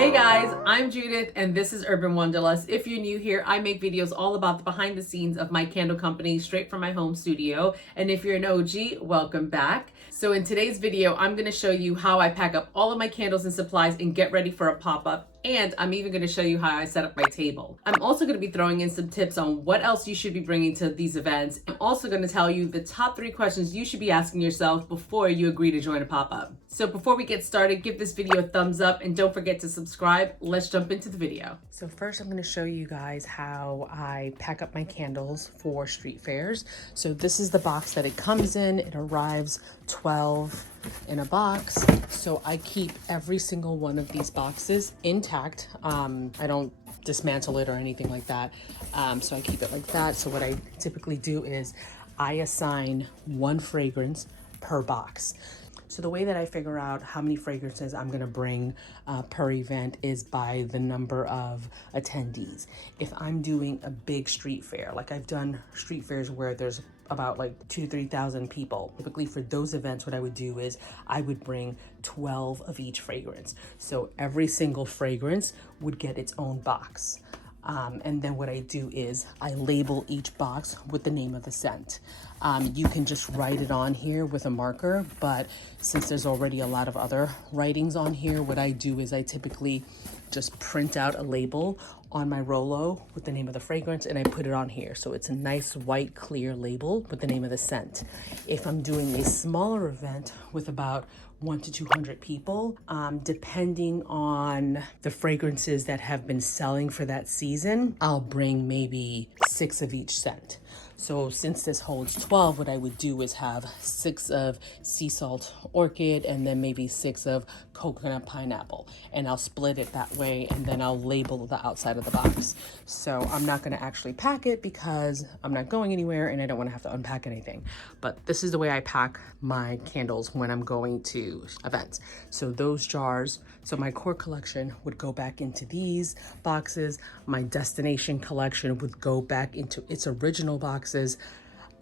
Hey guys, I'm Judith and this is Urban Wanderlust. If you're new here, I make videos all about the behind the scenes of my candle company straight from my home studio. And if you're an OG, welcome back. So in today's video, I'm going to show you how I pack up all of my candles and supplies and get ready for a pop-up. And I'm even going to show you how I set up my table. I'm also going to be throwing in some tips on what else you should be bringing to these events. I'm also going to tell you the top 3 questions you should be asking yourself before you agree to join a pop-up. So before we get started, give this video a thumbs up and don't forget to subscribe. Let's jump into the video. So first I'm going to show you guys how I pack up my candles for street fairs. So this is the box that it comes in. It arrives 12 in a box. So I keep every single one of these boxes intact. I don't dismantle it or anything like that. So I keep it like that. So what I typically do is I assign 1 fragrance per box. So the way that I figure out how many fragrances I'm gonna bring per event is by the number of attendees. If I'm doing a big street fair, like I've done street fairs where there's about like 2,000-3,000 people. Typically for those events, what I would do is I would bring 12 of each fragrance. So every single fragrance would get its own box. And then what I do is I label each box with the name of the scent. You can just write it on here with a marker, but since there's already a lot of other writings on here, what I do is I typically just print out a label on my Rolo with the name of the fragrance and I put it on here. So it's a nice white clear label with the name of the scent. If I'm doing a smaller event with about 100 to 200 people, depending on the fragrances that have been selling for that season, I'll bring maybe 6 of each scent. So since this holds 12, what I would do is have 6 of sea salt orchid and then maybe 6 of coconut pineapple. And I'll split it that way and then I'll label the outside of the box. So I'm not gonna actually pack it because I'm not going anywhere and I don't wanna have to unpack anything. But this is the way I pack my candles when I'm going to events. So those jars, so my core collection would go back into these boxes. My destination collection would go back into its original boxes.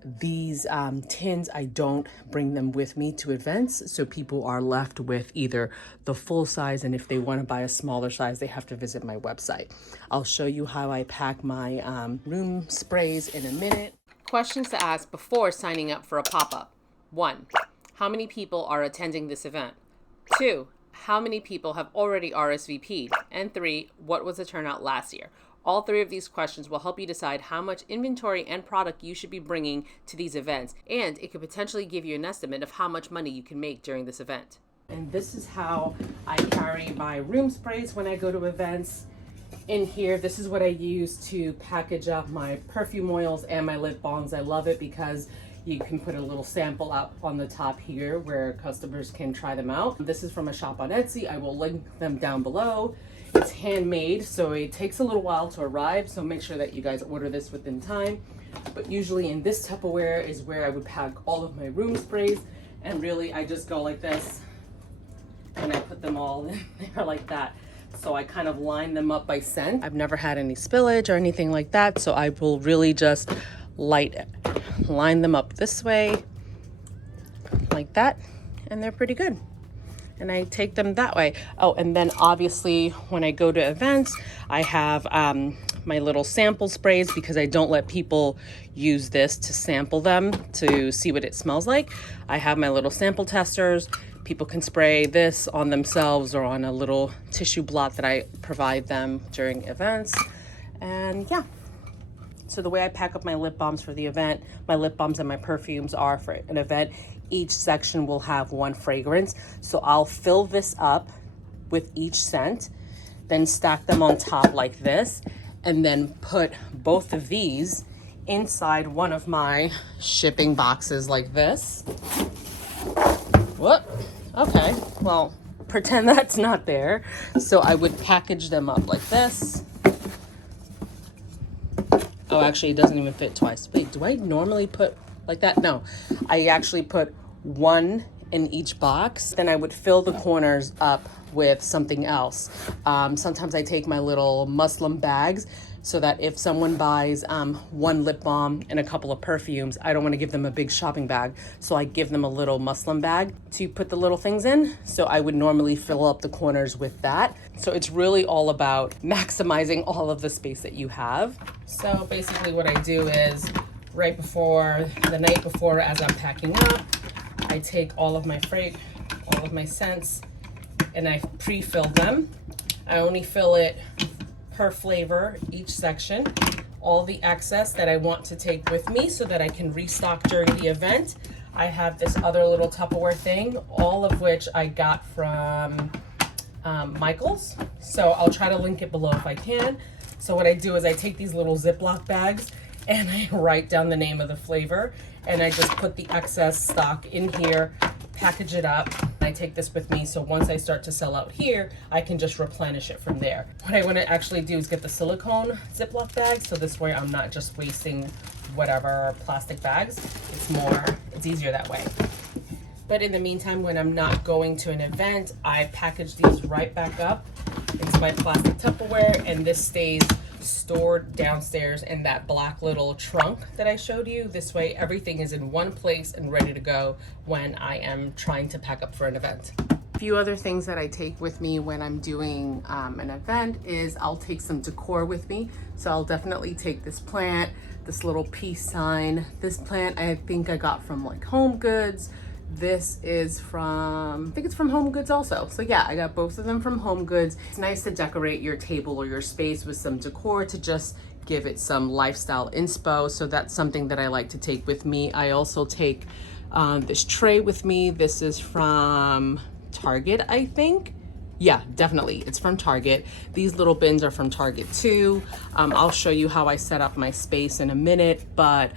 These tins, I don't bring them with me to events, so people are left with either the full size, and if they want to buy a smaller size, they have to visit my website. I'll show you how I pack my room sprays in a minute. Questions to ask before signing up for a pop-up. 1. How many people are attending this event? 2. How many people have already RSVP'd? And 3. What was the turnout last year? All 3 of these questions will help you decide how much inventory and product you should be bringing to these events, and it could potentially give you an estimate of how much money you can make during this event. And this is how I carry my room sprays when I go to events. In here, this is what I use to package up my perfume oils and my lip balms. I love it because you can put a little sample up on the top here where customers can try them out. This is from a shop on Etsy. I will link them down below. It's handmade, so it takes a little while to arrive, so make sure that you guys order this within time. But usually in this Tupperware is where I would pack all of my room sprays, and really I just go like this and I put them all in there like that. So I kind of line them up by scent. I've never had any spillage or anything like that, so I will really just line them up this way like that, and they're pretty good. And I take them that way. Oh, and then obviously when I go to events, I have my little sample sprays because I don't let people use this to sample them to see what it smells like. I have my little sample testers. People can spray this on themselves or on a little tissue blot that I provide them during events. And yeah. So the way I pack up my lip balms for the event, my lip balms and my perfumes are for an event. Each section will have 1 fragrance. So I'll fill this up with each scent, then stack them on top like this, and then put both of these inside one of my shipping boxes like this. Whoop, okay, well, pretend that's not there. So I would package them up like this. Oh, actually, it doesn't even fit twice. Wait, do I normally put like that? No, I actually put 1 in each box. Then I would fill the corners up with something else. Sometimes I take my little muslin bags so that if someone buys one lip balm and a couple of perfumes, I don't want to give them a big shopping bag. So I give them a little muslin bag to put the little things in. So I would normally fill up the corners with that. So it's really all about maximizing all of the space that you have. So basically what I do is right before, the night before, as I'm packing up, I take all of my scents and I pre-fill them. I only fill it per flavor, each section. All the excess that I want to take with me so that I can restock during the event. I have this other little Tupperware thing, all of which I got from Michael's. So I'll try to link it below if I can. So what I do is I take these little Ziploc bags and I write down the name of the flavor and I just put the excess stock in here, package it up. I take this with me, so once I start to sell out here, I can just replenish it from there. What I want to actually do is get the silicone Ziploc bag, so this way I'm not just wasting whatever plastic bags. It's easier that way. But in the meantime, when I'm not going to an event, I package these right back up into my plastic Tupperware, and this stays stored downstairs in that black little trunk that I showed you. This way everything is in one place and ready to go when I am trying to pack up for an event. A few other things that I take with me when I'm doing an event is I'll take some decor with me. So I'll definitely take this plant, this little peace sign. This plant I think I got from like Home Goods. This is from, I think it's from Home Goods also. So yeah, I got both of them from Home Goods. It's nice to decorate your table or your space with some decor to just give it some lifestyle inspo. So that's something that I like to take with me. I also take this tray with me. This is from Target, I think. Yeah, definitely, it's from Target. These little bins are from Target too. I'll show you how I set up my space in a minute, but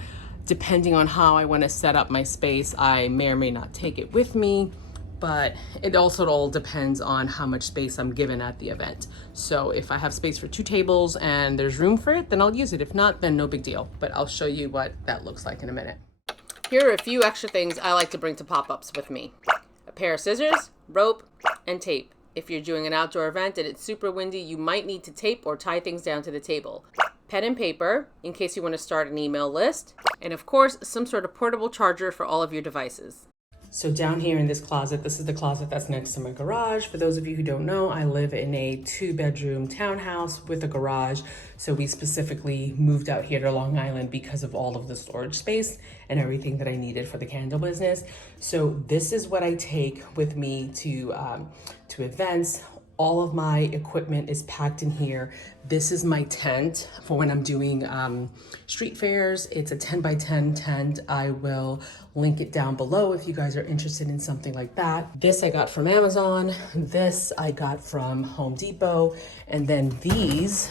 depending on how I want to set up my space, I may or may not take it with me, but it also all depends on how much space I'm given at the event. So if I have space for 2 tables and there's room for it, then I'll use it. If not, then no big deal, but I'll show you what that looks like in a minute. Here are a few extra things I like to bring to pop-ups with me. A pair of scissors, rope, and tape. If you're doing an outdoor event and it's super windy, you might need to tape or tie things down to the table. Pen and paper, in case you want to start an email list. And of course, some sort of portable charger for all of your devices. So down here in this closet, this is the closet that's next to my garage. For those of you who don't know, I live in a 2-bedroom townhouse with a garage. So we specifically moved out here to Long Island because of all of the storage space and everything that I needed for the candle business. So this is what I take with me to events. All of my equipment is packed in here. This is my tent for when I'm doing street fairs. It's a 10 by 10 tent. I will link it down below if you guys are interested in something like that. This I got from Amazon. This I got from Home Depot. And then these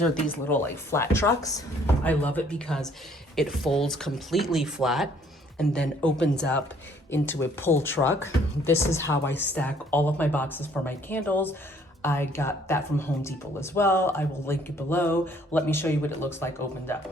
are these little like flat trucks. I love it because it folds completely flat and then opens up into a pull truck. This is how I stack all of my boxes for my candles. I got that from Home Depot as well. I will link it below. Let me show you what it looks like opened up.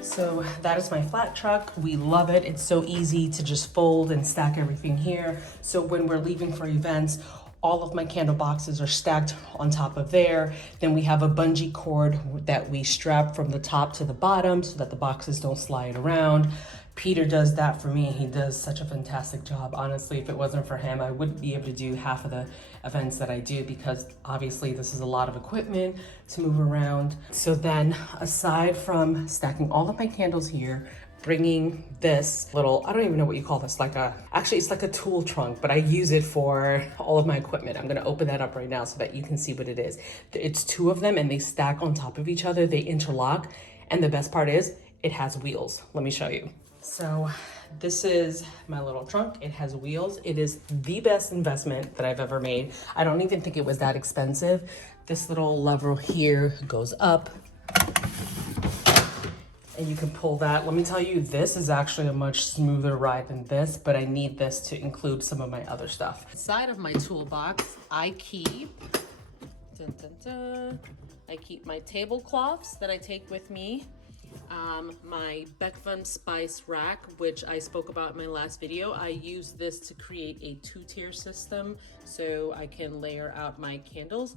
So that is my flat truck. We love it. It's so easy to just fold and stack everything here. So when we're leaving for events, all of my candle boxes are stacked on top of there. Then we have a bungee cord that we strap from the top to the bottom so that the boxes don't slide around. Peter does that for me. He does such a fantastic job. Honestly, if it wasn't for him, I wouldn't be able to do half of the events that I do because obviously this is a lot of equipment to move around. So then aside from stacking all of my candles here, bringing this little, I don't even know what you call this, actually it's like a tool trunk, but I use it for all of my equipment. I'm gonna open that up right now so that you can see what it is. It's 2 of them and they stack on top of each other, they interlock, and the best part is it has wheels. Let me show you. So this is my little trunk. It has wheels. It is the best investment that I've ever made. I don't even think it was that expensive. This little lever here goes up and you can pull that. Let me tell you, this is actually a much smoother ride than this, but I need this to include some of my other stuff. Inside of my toolbox, I keep, I keep my tablecloths that I take with me My Beckfun Spice Rack, which I spoke about in my last video. I use this to create a two-tier system so I can layer out my candles.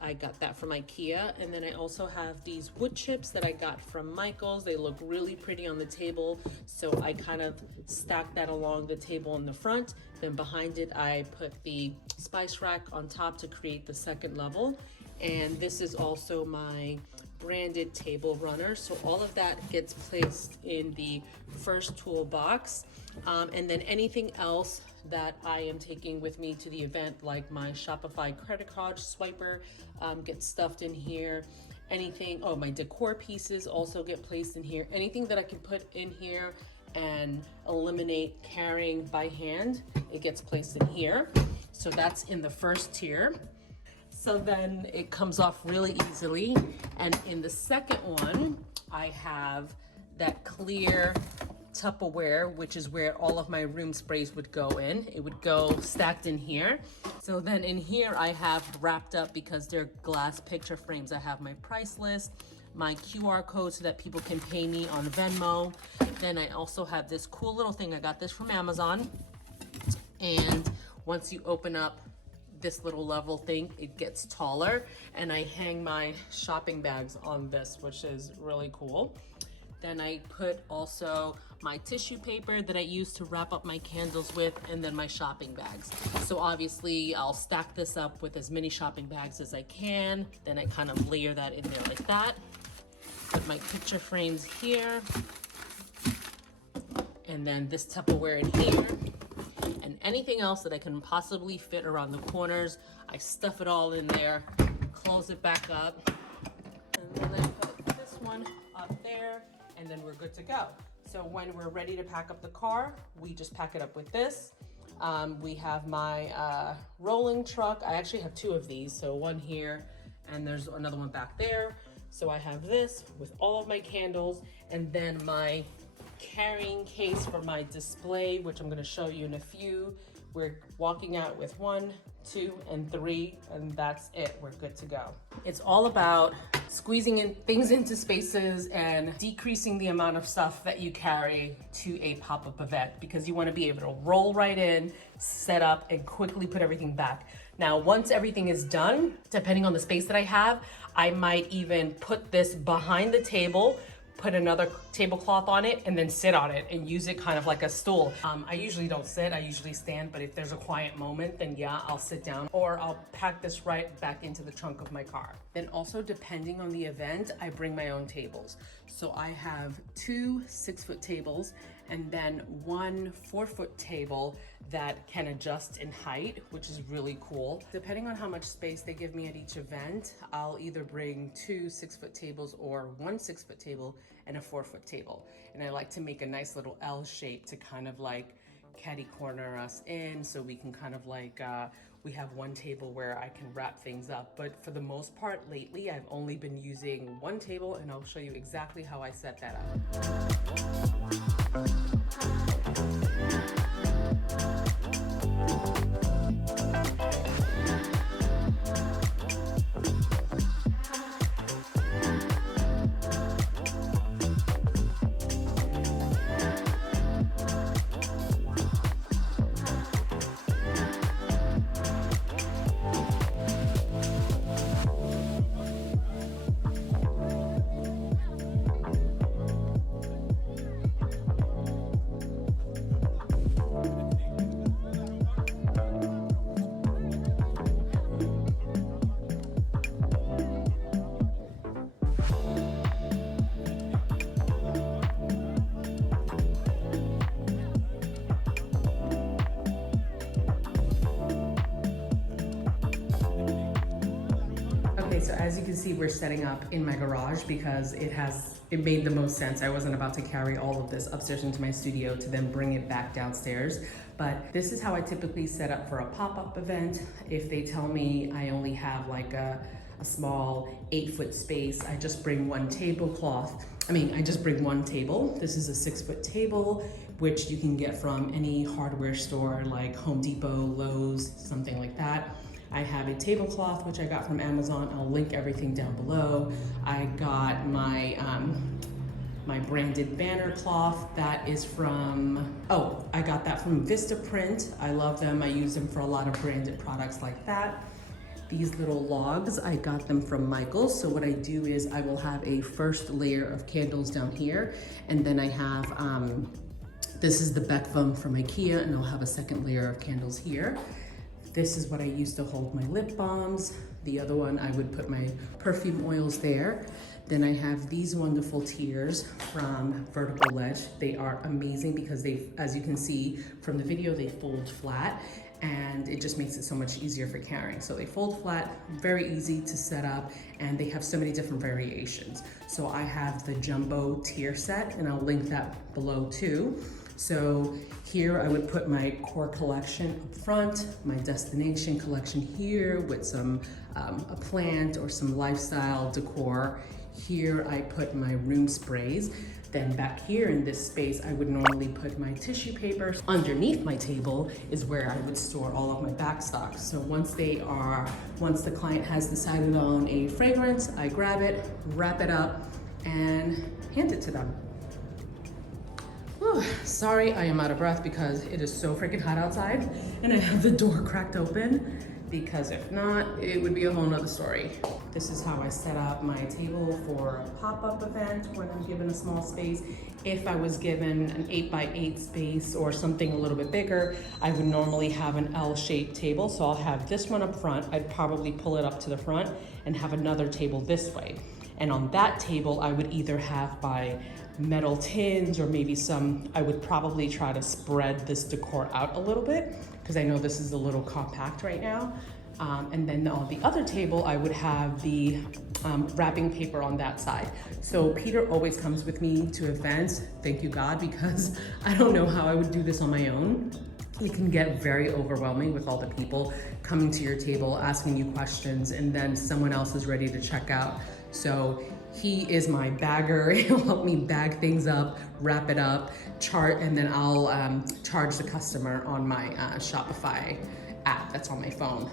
I got that from IKEA. And then I also have these wood chips that I got from Michael's. They look really pretty on the table, so I kind of stacked that along the table in the front. Then behind it, I put the spice rack on top to create the second level. And this is also my branded table runner. So all of that gets placed in the first toolbox. And then anything else that I am taking with me to the event, like my Shopify credit card swiper, gets stuffed in here. Anything, oh, my decor pieces also get placed in here. Anything that I can put in here and eliminate carrying by hand, it gets placed in here. So that's in the first tier. So then it comes off really easily. And in the second one, I have that clear Tupperware, which is where all of my room sprays would go in. It would go stacked in here. So then in here I have wrapped up, because they're glass picture frames, I have my price list, my QR code so that people can pay me on Venmo. Then I also have this cool little thing. I got this from Amazon. And once you open up this little level thing, it gets taller, and I hang my shopping bags on this, which is really cool. Then I put also my tissue paper that I use to wrap up my candles with, and then my shopping bags. So obviously I'll stack this up with as many shopping bags as I can. Then I kind of layer that in there like that. Put my picture frames here, and then this Tupperware in here. And anything else that I can possibly fit around the corners, I stuff it all in there, close it back up, and then I put this one up there, and then we're good to go. So when we're ready to pack up the car, we just pack it up with this. We have my rolling truck. I actually have two of these, so one here, and there's another one back there. So I have this with all of my candles, and then my carrying case for my display, which I'm going to show you in a few. We're walking out with 1, 2, and 3, and that's it. We're good to go. It's all about squeezing in things into spaces and decreasing the amount of stuff that you carry to a pop-up event, because you want to be able to roll right in, set up, and quickly put everything back. Now, once everything is done, depending on the space that I have, I might even put this behind the table, put another tablecloth on it, and then sit on it and use it kind of like a stool. I usually don't sit, I usually stand, but if there's a quiet moment, then yeah, I'll sit down, or I'll pack this right back into the trunk of my car. Then also, depending on the event, I bring my own tables. So I have 2 6-foot tables, and then 1 4-foot table that can adjust in height, which is really cool. Depending on how much space they give me at each event, I'll either bring 2 6-foot tables or 1 6-foot table and a 4-foot table. And I like to make a nice little L shape to kind of like catty corner us in, so we can kind of like, we have one table where I can wrap things up. But for the most part lately, I've only been using 1 table, and I'll show you exactly how I set that up. Okay, so as you can see, we're setting up in my garage because it made the most sense. I wasn't about to carry all of this upstairs into my studio to then bring it back downstairs. But this is how I typically set up for a pop-up event. If they tell me I only have like a small 8-foot space, I just bring one tablecloth. I just bring one table. This is a 6-foot table, which you can get from any hardware store like Home Depot, Lowe's, something like that. I have a tablecloth, which I got from Amazon. I'll link everything down below. I got my my branded banner cloth. That is from, oh, I got that from Vistaprint. I love them. I use them for a lot of branded products like that. These little logs, I got them from Michael's. So what I do is I will have a first layer of candles down here, and then I have, this is the Beckvam from IKEA, and I'll have a second layer of candles here. This is what I use to hold my lip balms. The other one, I would put my perfume oils there. Then I have these wonderful tiers from Vertical Ledge. They are amazing because they, as you can see from the video, they fold flat, and it just makes it so much easier for carrying. So they fold flat, very easy to set up, and they have so many different variations. So I have the jumbo tier set, and I'll link that below too. So here I would put my core collection up front, my destination collection here with some a plant or some lifestyle decor. Here I put my room sprays. Then back here in this space, I would normally put my tissue paper. Underneath my table is where I would store all of my back stocks. So once the client has decided on a fragrance, I grab it, wrap it up, and hand it to them. Whew, sorry, I am out of breath because it is so freaking hot outside, and I have the door cracked open, because if not, it would be a whole nother story. This is how I set up my table for a pop-up event when I'm given a small space. If I was given an 8x8 space or something a little bit bigger, I would normally have an L-shaped table. So I'll have this one up front. I'd probably pull it up to the front and have another table this way. And on that table, I would either have my metal tins or maybe some, I would probably try to spread this decor out a little bit because I know this is a little compact right now. And then on the other table, I would have the wrapping paper on that side. So Peter always comes with me to events, thank you God, because I don't know how I would do this on my own. It can get very overwhelming with all the people coming to your table, asking you questions, and then someone else is ready to check out. So he is my bagger. He'll help me bag things up, wrap it up, chart, and then I'll charge the customer on my Shopify app that's on my phone.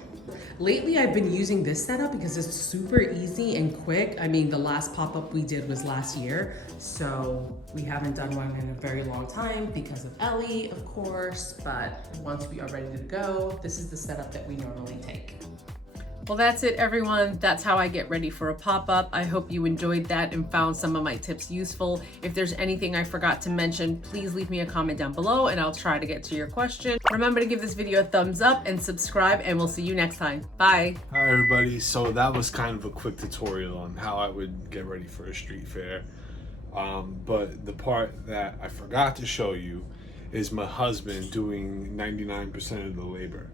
Lately, I've been using this setup because it's super easy and quick. I mean, the last pop-up we did was last year, so we haven't done one in a very long time because of Ellie, of course, but once we are ready to go, this is the setup that we normally take. Well, that's it, everyone. That's how I get ready for a pop-up. I hope you enjoyed that and found some of my tips useful. If there's anything I forgot to mention, please leave me a comment down below and I'll try to get to your question. Remember to give this video a thumbs up and subscribe, and we'll see you next time. Bye. Hi, everybody. So that was kind of a quick tutorial on how I would get ready for a street fair. But the part that I forgot to show you is my husband doing 99% of the labor.